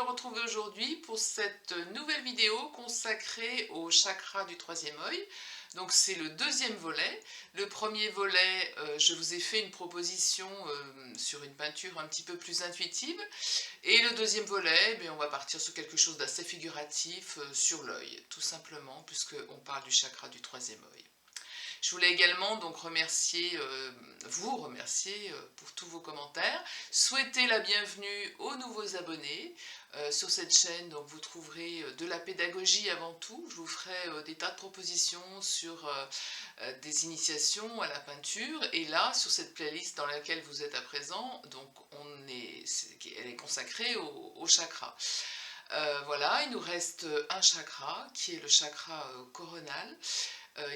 me retrouver aujourd'hui pour cette nouvelle vidéo consacrée au chakra du troisième œil. Donc c'est le deuxième volet. Le premier volet, je vous ai fait une proposition sur une peinture un petit peu plus intuitive. Et le deuxième volet, on va partir sur quelque chose d'assez figuratif sur l'œil, tout simplement, puisqu'on parle du chakra du troisième œil. Je voulais également donc vous remercier pour tous vos commentaires, souhaiter la bienvenue aux nouveaux abonnés. Sur cette chaîne, donc, vous trouverez de la pédagogie avant tout. Je vous ferai des tas de propositions sur des initiations à la peinture. Et là, sur cette playlist dans laquelle vous êtes à présent, donc elle est consacrée au chakra. Voilà, il nous reste un chakra qui est le chakra coronal.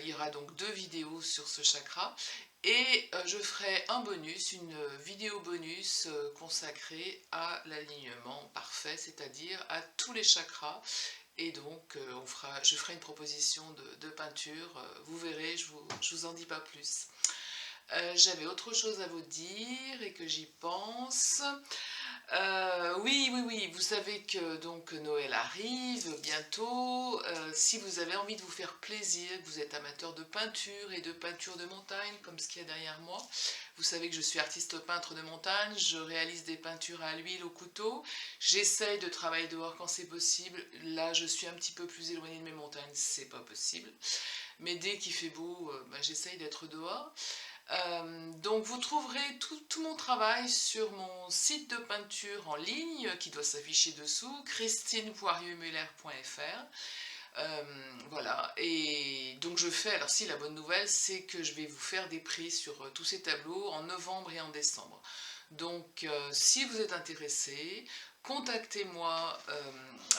Il y aura donc 2 vidéos sur ce chakra et je ferai un bonus, une vidéo bonus consacrée à l'alignement parfait, c'est-à-dire à tous les chakras. Et donc je ferai une proposition de peinture, vous verrez, je vous en dis pas plus. J'avais autre chose à vous dire et que j'y pense. Oui, vous savez que donc Noël arrive bientôt. Si vous avez envie de vous faire plaisir, que vous êtes amateur de peinture et de peinture de montagne, comme ce qu'il y a derrière moi, vous savez que je suis artiste peintre de montagne, je réalise des peintures à l'huile, au couteau. J'essaye de travailler dehors quand c'est possible. Là, je suis un petit peu plus éloignée de mes montagnes, c'est pas possible. Mais dès qu'il fait beau, j'essaye d'être dehors. Donc vous trouverez tout mon travail sur mon site de peinture en ligne qui doit s'afficher dessous, christinepoirieuxmuller.fr. Voilà, et donc alors si la bonne nouvelle c'est que je vais vous faire des prix sur tous ces tableaux en novembre et en décembre. Donc si vous êtes intéressé, contactez-moi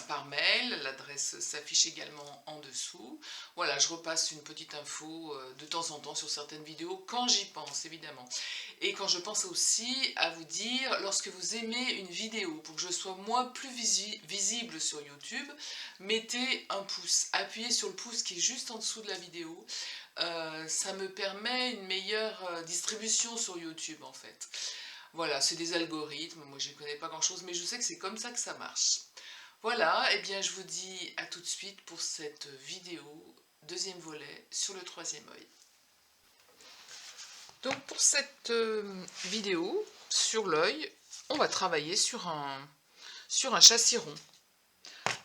par mail, l'adresse s'affiche également en dessous. Voilà, je repasse une petite info de temps en temps sur certaines vidéos, quand j'y pense évidemment. Et quand je pense aussi à vous dire, lorsque vous aimez une vidéo, pour que je sois moi plus visible sur YouTube, mettez un pouce, appuyez sur le pouce qui est juste en dessous de la vidéo. Ça me permet une meilleure distribution sur YouTube en fait. Voilà, c'est des algorithmes, moi je ne connais pas grand chose, mais je sais que c'est comme ça que ça marche. Voilà, et bien je vous dis à tout de suite pour cette vidéo, deuxième volet, sur le troisième œil. Donc pour cette vidéo, sur l'œil, on va travailler sur un châssis rond.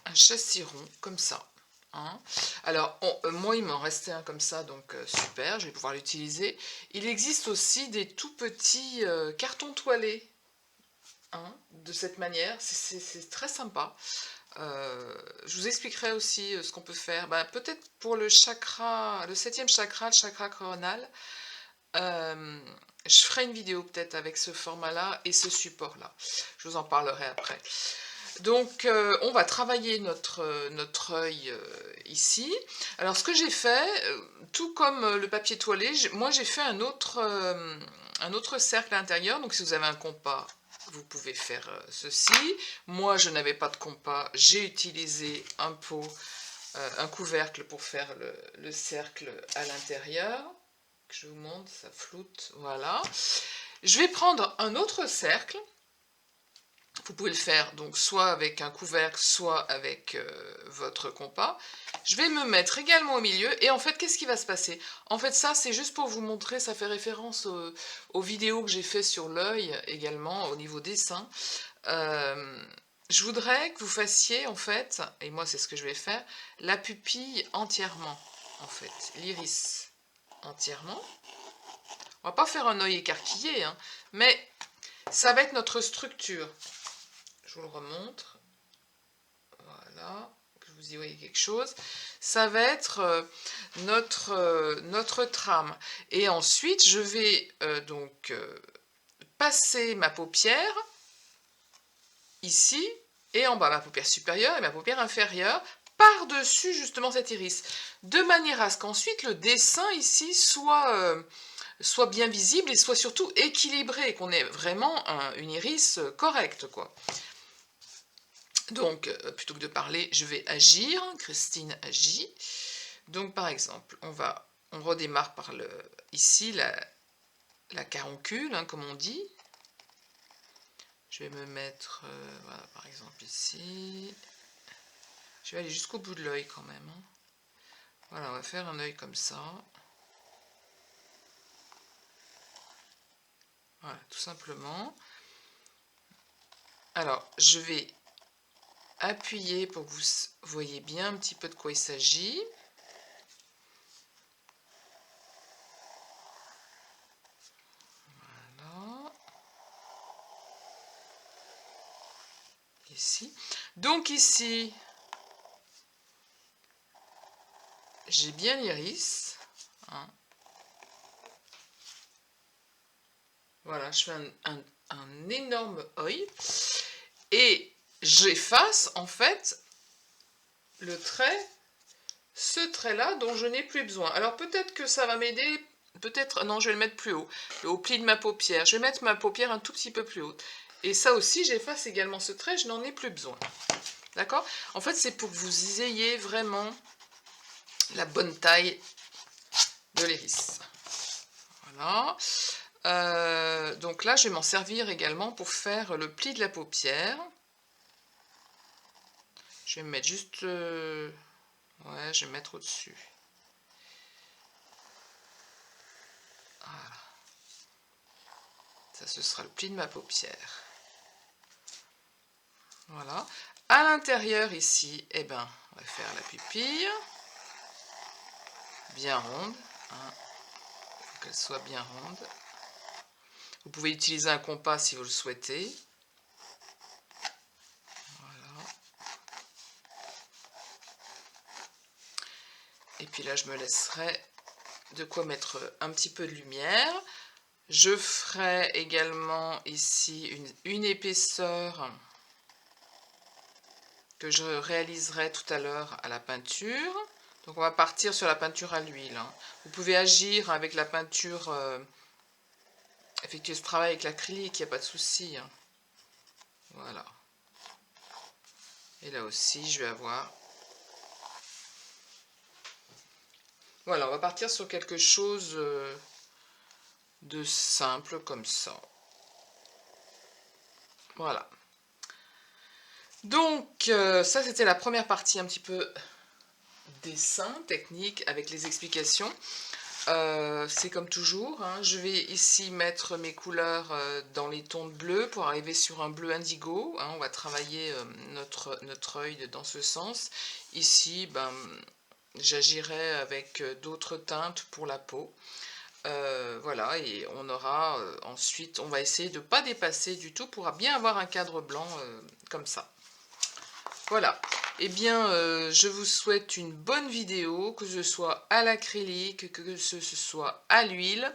Un châssis rond, comme ça. Hein. Alors, moi il m'en restait un comme ça, donc super, je vais pouvoir l'utiliser. Il existe aussi des tout petits cartons toilés, hein, de cette manière, c'est très sympa. Je vous expliquerai aussi ce qu'on peut faire. Peut-être pour le chakra, le 7e chakra, le chakra coronal, je ferai une vidéo peut-être avec ce format-là et ce support-là. Je vous en parlerai après. Donc, on va travailler notre œil ici. Alors, ce que j'ai fait, tout comme le papier toilé, moi j'ai fait un autre cercle à l'intérieur. Donc, si vous avez un compas, vous pouvez faire ceci. Moi, je n'avais pas de compas, j'ai utilisé un pot, un couvercle pour faire le cercle à l'intérieur. Je vous montre, ça floute, voilà. Je vais prendre un autre cercle. Vous pouvez le faire donc soit avec un couvercle, soit avec votre compas. Je vais me mettre également au milieu et en fait qu'est-ce qui va se passer? En fait ça c'est juste pour vous montrer, ça fait référence aux vidéos que j'ai fait sur l'œil également au niveau dessin. Je voudrais que vous fassiez en fait, et moi c'est ce que je vais faire, la pupille entièrement en fait, l'iris entièrement. On va pas faire un œil écarquillé, hein, mais ça va être notre structure. Je vous le remontre. Voilà, que vous y voyez quelque chose. Ça va être notre trame. Et ensuite, je vais passer ma paupière ici et en bas, ma paupière supérieure et ma paupière inférieure par-dessus justement cet iris. De manière à ce qu'ensuite le dessin ici soit bien visible et soit surtout équilibré, qu'on ait vraiment une iris correcte, quoi. Donc, plutôt que de parler, je vais agir. Christine agit. Donc, par exemple, on redémarre par ici la caroncule, hein, comme on dit. Je vais me mettre, voilà, par exemple ici. Je vais aller jusqu'au bout de l'œil quand même. Hein. Voilà, on va faire un œil comme ça. Voilà, tout simplement. Alors, je vais appuyer pour que vous voyez bien un petit peu de quoi il s'agit. Voilà. Ici. Donc ici, j'ai bien l'iris. Hein. Voilà, je fais un énorme œil. Et j'efface en fait le trait, ce trait-là dont je n'ai plus besoin. Alors peut-être que ça va m'aider, peut-être, non, je vais le mettre plus haut, au pli de ma paupière. Je vais mettre ma paupière un tout petit peu plus haute. Et ça aussi, j'efface également ce trait, je n'en ai plus besoin. D'accord? En fait, c'est pour que vous ayez vraiment la bonne taille de l'iris. Voilà. Donc là, je vais m'en servir également pour faire le pli de la paupière. Je vais me mettre juste... ouais, je vais me mettre au-dessus. Voilà. Ça, ce sera le pli de ma paupière. Voilà. À l'intérieur, ici, eh ben, on va faire la pupille. Bien ronde. Hein. Il faut qu'elle soit bien ronde. Vous pouvez utiliser un compas si vous le souhaitez. Voilà. Et puis là, je me laisserai de quoi mettre un petit peu de lumière. Je ferai également ici une épaisseur que je réaliserai tout à l'heure à la peinture. Donc on va partir sur la peinture à l'huile. Hein. Vous pouvez agir avec la peinture, effectuer ce travail avec l'acrylique, il n'y a pas de souci. Hein. Voilà. Et là aussi, je vais avoir... Voilà, on va partir sur quelque chose de simple comme ça. Voilà. Donc, ça, c'était la première partie un petit peu dessin, technique, avec les explications. C'est comme toujours, hein, je vais ici mettre mes couleurs dans les tons de bleu pour arriver sur un bleu indigo. Hein, on va travailler notre œil dans ce sens. Ici, ben, j'agirai avec d'autres teintes pour la peau. Voilà, et on aura ensuite, on va essayer de ne pas dépasser du tout pour bien avoir un cadre blanc comme ça. Voilà, eh bien je vous souhaite une bonne vidéo, que ce soit à l'acrylique, que ce soit à l'huile.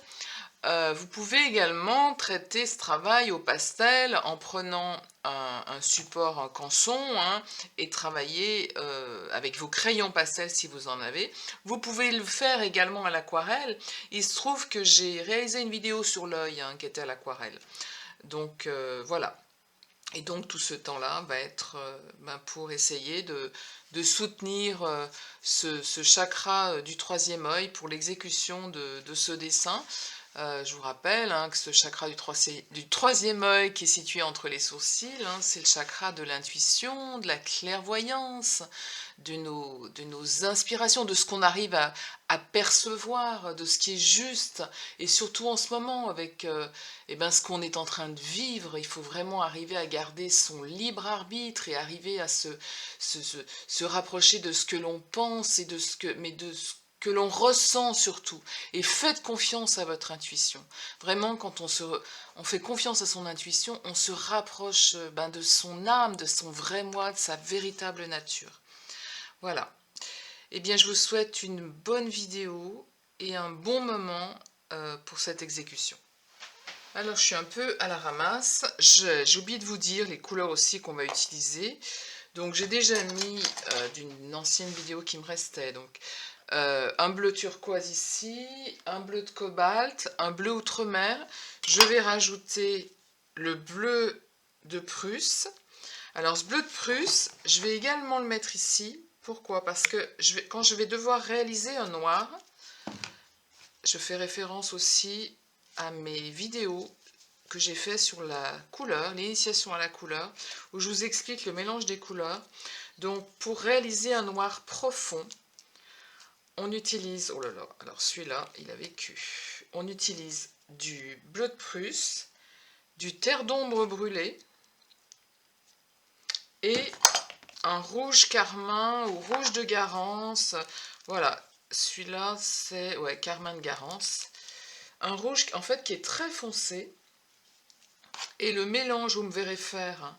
Vous pouvez également traiter ce travail au pastel en prenant un support en canson hein, et travailler avec vos crayons pastel si vous en avez. Vous pouvez le faire également à l'aquarelle. Il se trouve que j'ai réalisé une vidéo sur l'œil hein, qui était à l'aquarelle. Donc voilà. Et donc tout ce temps-là va être ben, pour essayer de soutenir ce chakra du troisième œil pour l'exécution de ce dessin. Je vous rappelle hein, que ce chakra du troisième œil qui est situé entre les sourcils, hein, c'est le chakra de l'intuition, de la clairvoyance, de nos inspirations, de ce qu'on arrive à percevoir, de ce qui est juste. Et surtout en ce moment, avec eh ben, ce qu'on est en train de vivre, il faut vraiment arriver à garder son libre arbitre et arriver à se rapprocher de ce que l'on pense et de ce que l'on ressent surtout. Et faites confiance à votre intuition. Vraiment, quand on fait confiance à son intuition, on se rapproche ben, de son âme, de son vrai moi, de sa véritable nature. Voilà. Eh bien, je vous souhaite une bonne vidéo et un bon moment pour cette exécution. Alors, je suis un peu à la ramasse. J'ai oublié de vous dire les couleurs aussi qu'on va utiliser. Donc, j'ai déjà mis d'une ancienne vidéo qui me restait. Donc, un bleu turquoise ici, un bleu de cobalt, un bleu outre-mer. Je vais rajouter le bleu de Prusse. Alors, ce bleu de Prusse, je vais également le mettre ici. Pourquoi? Parce que quand je vais devoir réaliser un noir, je fais référence aussi à mes vidéos que j'ai fait sur la couleur, l'initiation à la couleur, où je vous explique le mélange des couleurs. Donc pour réaliser un noir profond, on utilise, oh là là, alors celui-là, il a vécu. On utilise du bleu de Prusse, du terre d'ombre brûlé et un rouge carmin ou rouge de Garance. Voilà, celui-là c'est ouais, carmin de Garance. Un rouge en fait qui est très foncé. Et le mélange, vous me verrez faire, hein,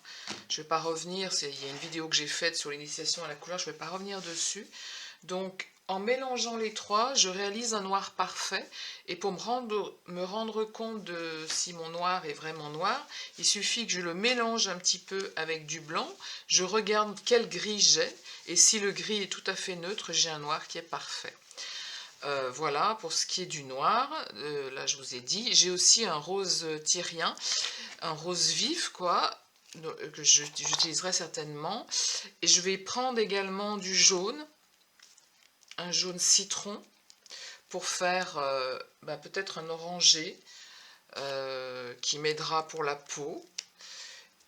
je ne vais pas revenir, il y a une vidéo que j'ai faite sur l'initiation à la couleur, je ne vais pas revenir dessus. Donc en mélangeant les trois, je réalise un noir parfait. Et pour me rendre compte de si mon noir est vraiment noir, il suffit que je le mélange un petit peu avec du blanc. Je regarde quel gris j'ai. Et si le gris est tout à fait neutre, j'ai un noir qui est parfait. Voilà pour ce qui est du noir. Là je vous ai dit. J'ai aussi un rose tyrien, un rose vif quoi, que j'utiliserai certainement. Et je vais prendre également du jaune, un jaune citron, pour faire peut-être un orangé qui m'aidera pour la peau.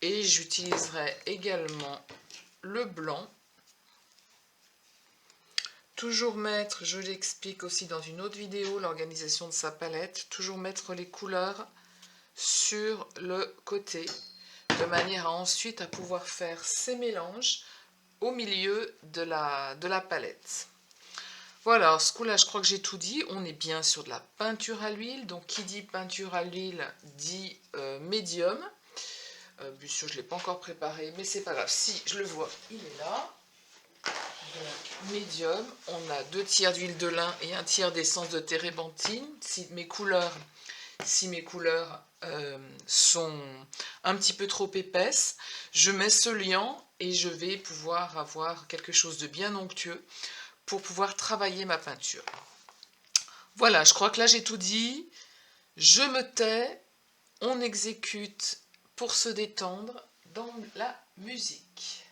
Et j'utiliserai également le blanc. Toujours mettre, je l'explique aussi dans une autre vidéo, l'organisation de sa palette, toujours mettre les couleurs sur le côté, de manière à ensuite à pouvoir faire ces mélanges au milieu de la palette. Voilà, alors ce coup-là, je crois que j'ai tout dit. On est bien sur de la peinture à l'huile. Donc, qui dit peinture à l'huile dit médium. Bien sûr, je ne l'ai pas encore préparé, mais c'est pas grave. Si, je le vois, il est là. Donc, médium. On a 2 tiers d'huile de lin et 1 tiers d'essence de térébenthine. Si mes couleurs sont un petit peu trop épaisses, je mets ce liant et je vais pouvoir avoir quelque chose de bien onctueux pour pouvoir travailler ma peinture. Voilà, je crois que là j'ai tout dit. Je me tais, on exécute pour se détendre dans la musique.